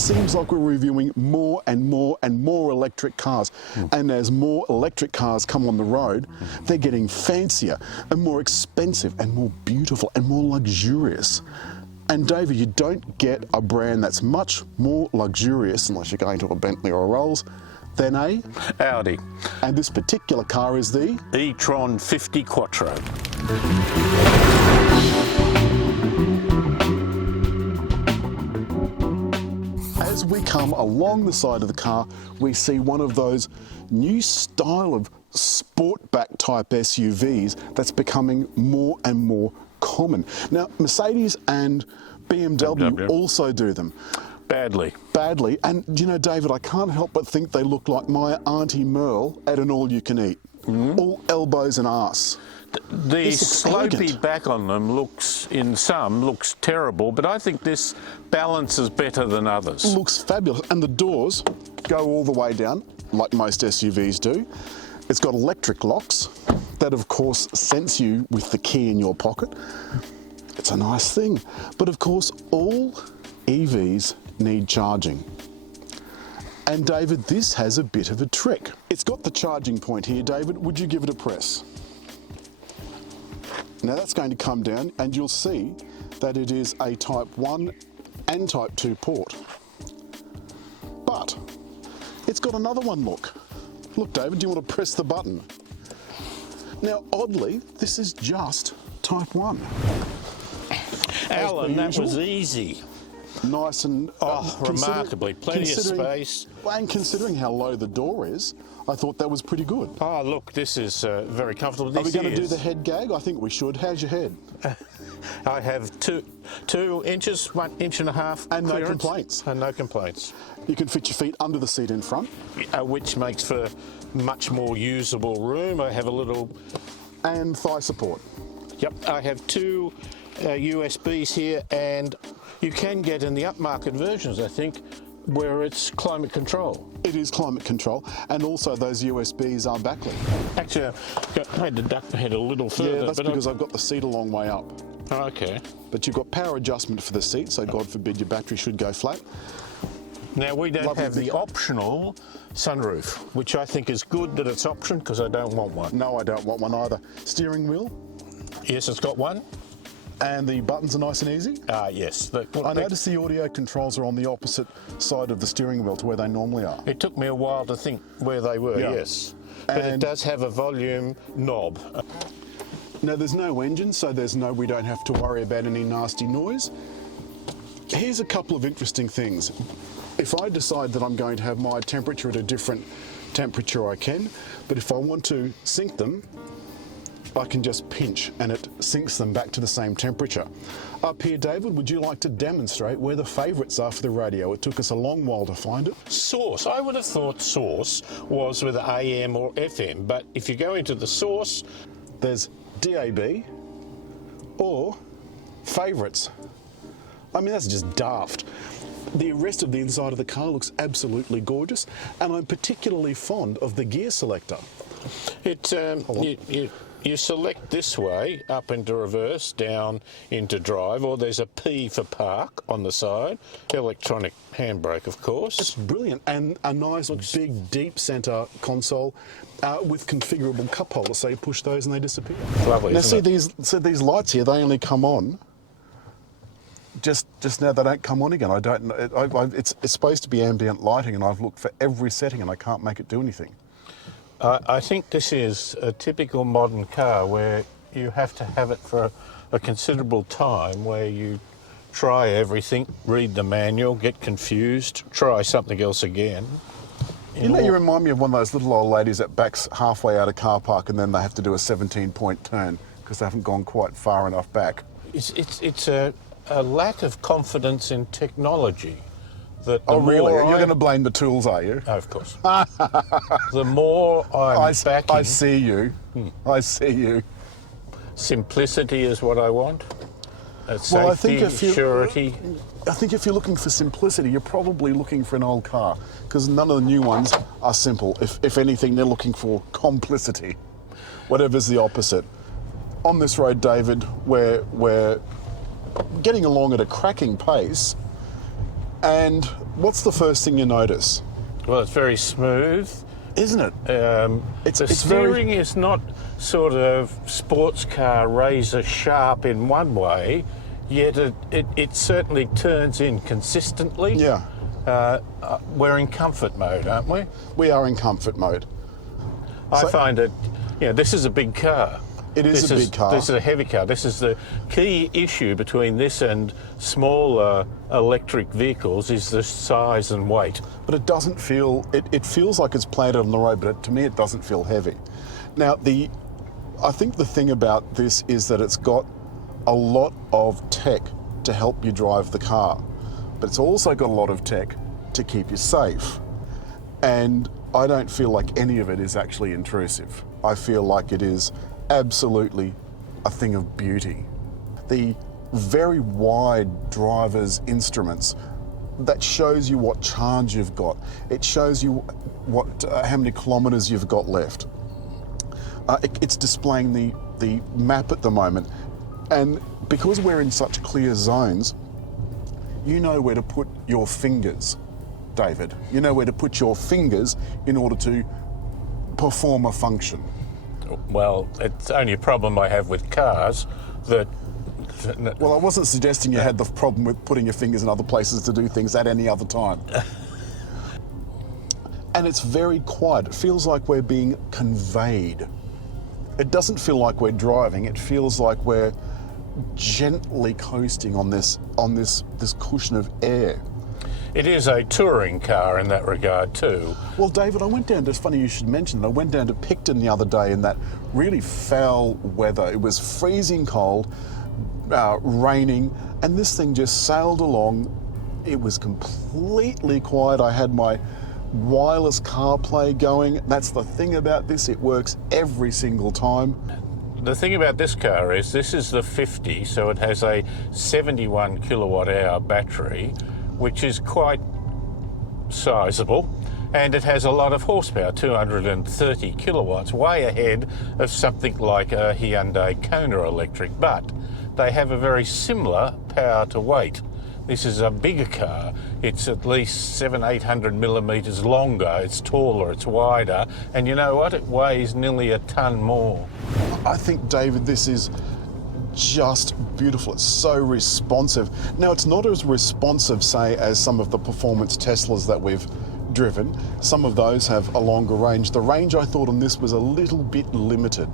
seems like we're reviewing more and more and more electric cars. And as more electric cars come on the road, they're getting fancier and more expensive and more beautiful and more luxurious. And David, you don't get a brand that's much more luxurious, unless you're going to a Bentley or a Rolls, than a Audi. And this particular car is the E Tron 50 Quattro. As we come along the side of the car, we see one of those new style of sportback type SUVs that's becoming more and more common. Now, Mercedes and BMW also do them. Badly. And you know, David, I can't help but think they look like my Auntie Merle at an all-you-can-eat. All elbows and arse. The slopey back on them looks terrible, but I think this balance is better than others. Looks fabulous, and the doors go all the way down, like most SUVs do. It's got electric locks that, of course, sense you with the key in your pocket. It's a nice thing, but of course, all EVs need charging. And David, this has a bit of a trick. It's got the charging point here, David. Would you give it a press? Now that's going to come down and you'll see that it is a Type 1 and Type 2 port. But it's got another one, look. Look, David, do you want to press the button? Now, oddly, this is just Type 1. Alan, that was easy. Nice and remarkably, plenty of space. And considering how low the door is, I thought that was pretty good. Oh, look, this is very comfortable. Are we going to do the head gag? I think we should. How's your head? I have 2 inches, 1.5 inches and clearance. No complaints. And no complaints. You can fit your feet under the seat in front. Which makes for much more usable room. I have a little... And thigh support. Yep, I have 2 USBs here, and you can get in the upmarket versions, I think, where it's climate control. It is climate control, and also those USBs are Buckley. Actually, I had to duck my head a little further. Yeah, that's because I've got the seat a long way up. Oh, okay. But you've got power adjustment for the seat, so God forbid your battery should go flat. Now, we don't have the optional sunroof, which I think is good that it's option, because I don't want one. No, I don't want one either. Steering wheel? Yes, it's got one. And the buttons are nice and easy? Yes. I noticed the audio controls are on the opposite side of the steering wheel to where they normally are. It took me a while to think where they were, yes. But it does have a volume knob. Now, there's no engine, so we don't have to worry about any nasty noise. Here's a couple of interesting things. If I decide that I'm going to have my temperature at a different temperature, I can. But if I want to sync them, I can just pinch and it syncs them back to the same temperature. Up here, David, would you like to demonstrate where the favourites are for the radio? It took us a long while to find it. Source. I would have thought source was with AM or FM, but if you go into the source... There's DAB or favourites. I mean, that's just daft. The rest of the inside of the car looks absolutely gorgeous, and I'm particularly fond of the gear selector. You select this way, up into reverse, down into drive, or there's a P for park on the side. Electronic handbrake, of course. It's brilliant, and a nice big deep centre console with configurable cup holders, so you push those and they disappear. Lovely. Now see these lights here, they only come on. Just now they don't come on again. I don't know. It's supposed to be ambient lighting, and I've looked for every setting and I can't make it do anything. I think this is a typical modern car where you have to have it for a considerable time, where you try everything, read the manual, get confused, try something else again. You remind me of one of those little old ladies that backs halfway out of car park and then they have to do a 17-point turn because they haven't gone quite far enough back. It's a lack of confidence in technology. Really? You're going to blame the tools, are you? Oh, of course. The more I'm backing... I see you. I see you. Simplicity is what I want. Safety, surety. I think if you're looking for simplicity, you're probably looking for an old car, because none of the new ones are simple. If anything, they're looking for complicity. Whatever's the opposite. On this road, David, we're getting along at a cracking pace. And what's the first thing you notice? Well, it's very smooth. Isn't it? The It's steering is not sort of sports car razor sharp in one way, yet it certainly turns in consistently. Yeah. We're in comfort mode, aren't we? We are in comfort mode. I find it, this is a big car. It is a big car. This is a heavy car. This is the key issue between this and smaller electric vehicles is the size and weight. But it doesn't feel, it feels like it's planted on the road, but to me it doesn't feel heavy. Now, I think the thing about this is that it's got a lot of tech to help you drive the car, but it's also got a lot of tech to keep you safe. And I don't feel like any of it is actually intrusive. I feel like it is absolutely a thing of beauty. The very wide driver's instruments, that shows you what charge you've got. It shows you how many kilometres you've got left. It's displaying the map at the moment. And because we're in such clear zones, you know where to put your fingers, David. You know where to put your fingers in order to perform a function. Well, it's only a problem I have with cars that... Well, I wasn't suggesting you had the problem with putting your fingers in other places to do things at any other time. And it's very quiet. It feels like we're being conveyed. It doesn't feel like we're driving. It feels like we're gently coasting on this cushion of air. It is a touring car in that regard too. Well, David, I went down to, it's funny you should mention it, I went down to Picton the other day in that really foul weather. It was freezing cold, raining, and this thing just sailed along. It was completely quiet. I had my wireless CarPlay going. That's the thing about this, it works every single time. The thing about this car is this is the 50, so it has a 71 kilowatt hour battery, which is quite sizable, and it has a lot of horsepower, 230 kilowatts, way ahead of something like a Hyundai Kona electric, but they have a very similar power to weight. This is a bigger car. It's at least 700-800 millimetres longer, it's taller, it's wider, and you know what? It weighs nearly a tonne more. I think, David, this is just beautiful. It's so responsive. Now, it's not as responsive, say, as some of the performance Teslas that we've driven. Some of those have a longer range. The range I thought on this was a little bit limited.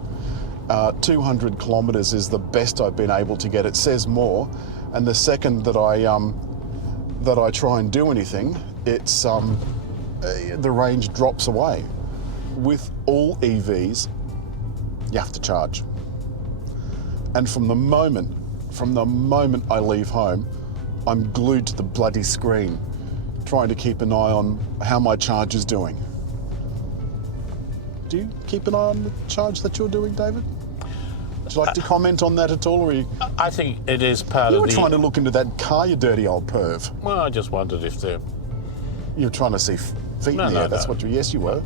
200 kilometres is the best I've been able to get. It says more, and the second that I try and do anything, it's the range drops away. With all EVs, you have to charge. And from the moment I leave home, I'm glued to the bloody screen, trying to keep an eye on how my charge is doing. Do you keep an eye on the charge that you're doing, David? Would you like to comment on that at all, or I think it is part you of were the... trying to look into that car, you dirty old perv. Well, I just wondered if they're... You were trying to see feet in the air. That's what you... Yes, you were.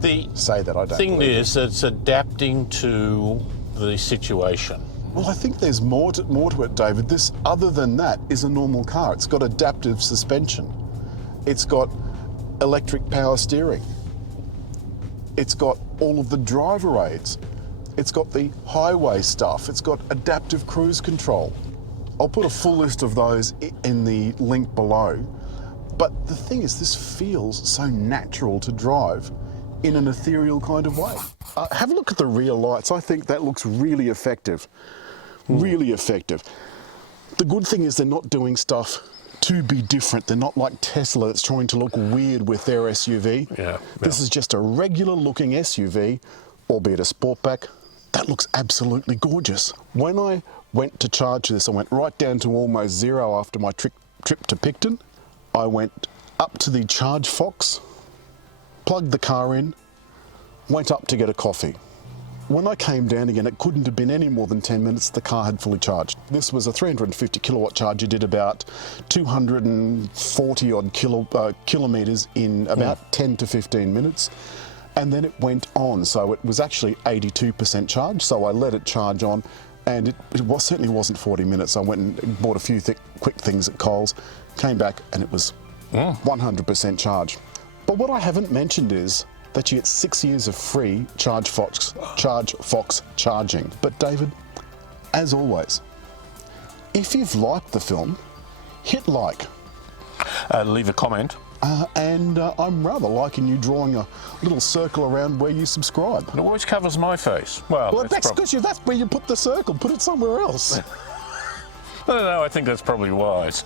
The Say that, I don't thing believe is that it's adapting to the situation. Well, I think there's more to it, David. This, other than that, is a normal car. It's got adaptive suspension. It's got electric power steering. It's got all of the driver aids. It's got the highway stuff. It's got adaptive cruise control. I'll put a full list of those in the link below. But the thing is, this feels so natural to drive in an ethereal kind of way. Have a look at the rear lights. I think that looks really effective. Really effective. The good thing is they're not doing stuff to be different. They're not like Tesla that's trying to look weird with their SUV. Yeah. This is just a regular looking SUV, albeit a sportback. That looks absolutely gorgeous. When I went to charge this, I went right down to almost zero after my trip to Picton. I went up to the Charge Fox, plugged the car in, went up to get a coffee. When I came down again, it couldn't have been any more than 10 minutes, the car had fully charged. This was a 350 kilowatt charger, did about 240 odd kilometres in about 10 to 15 minutes. And then it went on, so it was actually 82% charged, so I let it charge on, and it certainly wasn't 40 minutes. I went and bought a few quick things at Coles, came back, and it was 100% charge. But what I haven't mentioned is that you get 6 years of free Charge Fox charging. But David, as always, if you've liked the film, hit like. Leave a comment. And I'm rather liking you drawing a little circle around where you subscribe. It always covers my face. Well, That's because that's where you put the circle. Put it somewhere else. I don't know, I think that's probably wise.